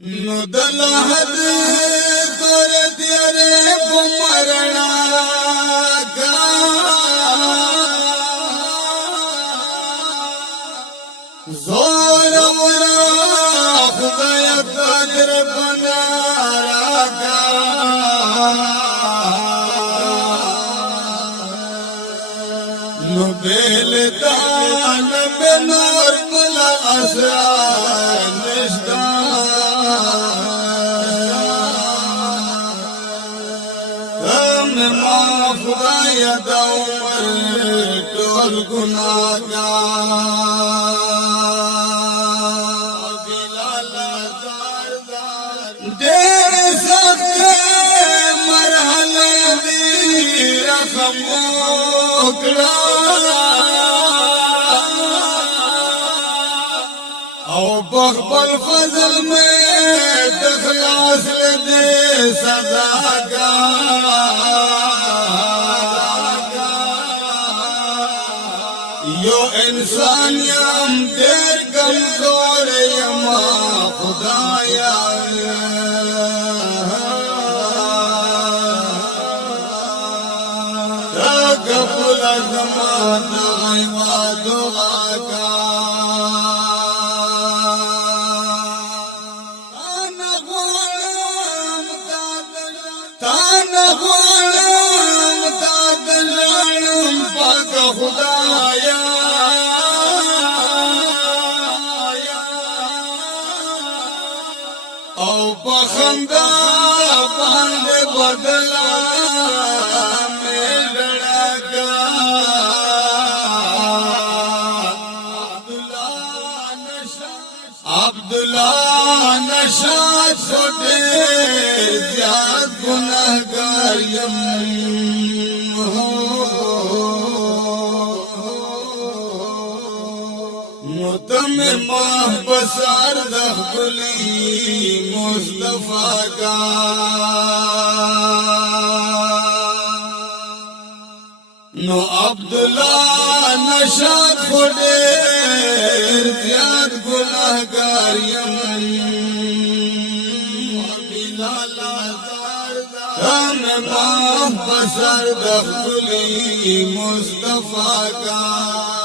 نو دلحد تور تیرے بمرنا کا زور مرا خدای قدر بنا راکا نو بیل دان بنور بلا اسرار نشتا خدای دا عمر ټول ګناهګار بلال زار ډېر سخت مرحله دی رحم وکړه او بخبل فضل میں تخلاص لدے سزاګار یو انسان یم دیر کمزور یما خدایا تقبل زمانہ عبادو آقا تانا غوالم تادلانم پاک خدایا او پخندا باندې بدلا میلڑاگا عبداللہ نشاد چھوٹے زیاد گناہگار یم تم ماہ بسار دخلی مصطفیٰ کا نو عبداللہ نشاد خودے ارتیاد گناہگار یم بلال تم ماہ بسار دخلی مصطفیٰ کا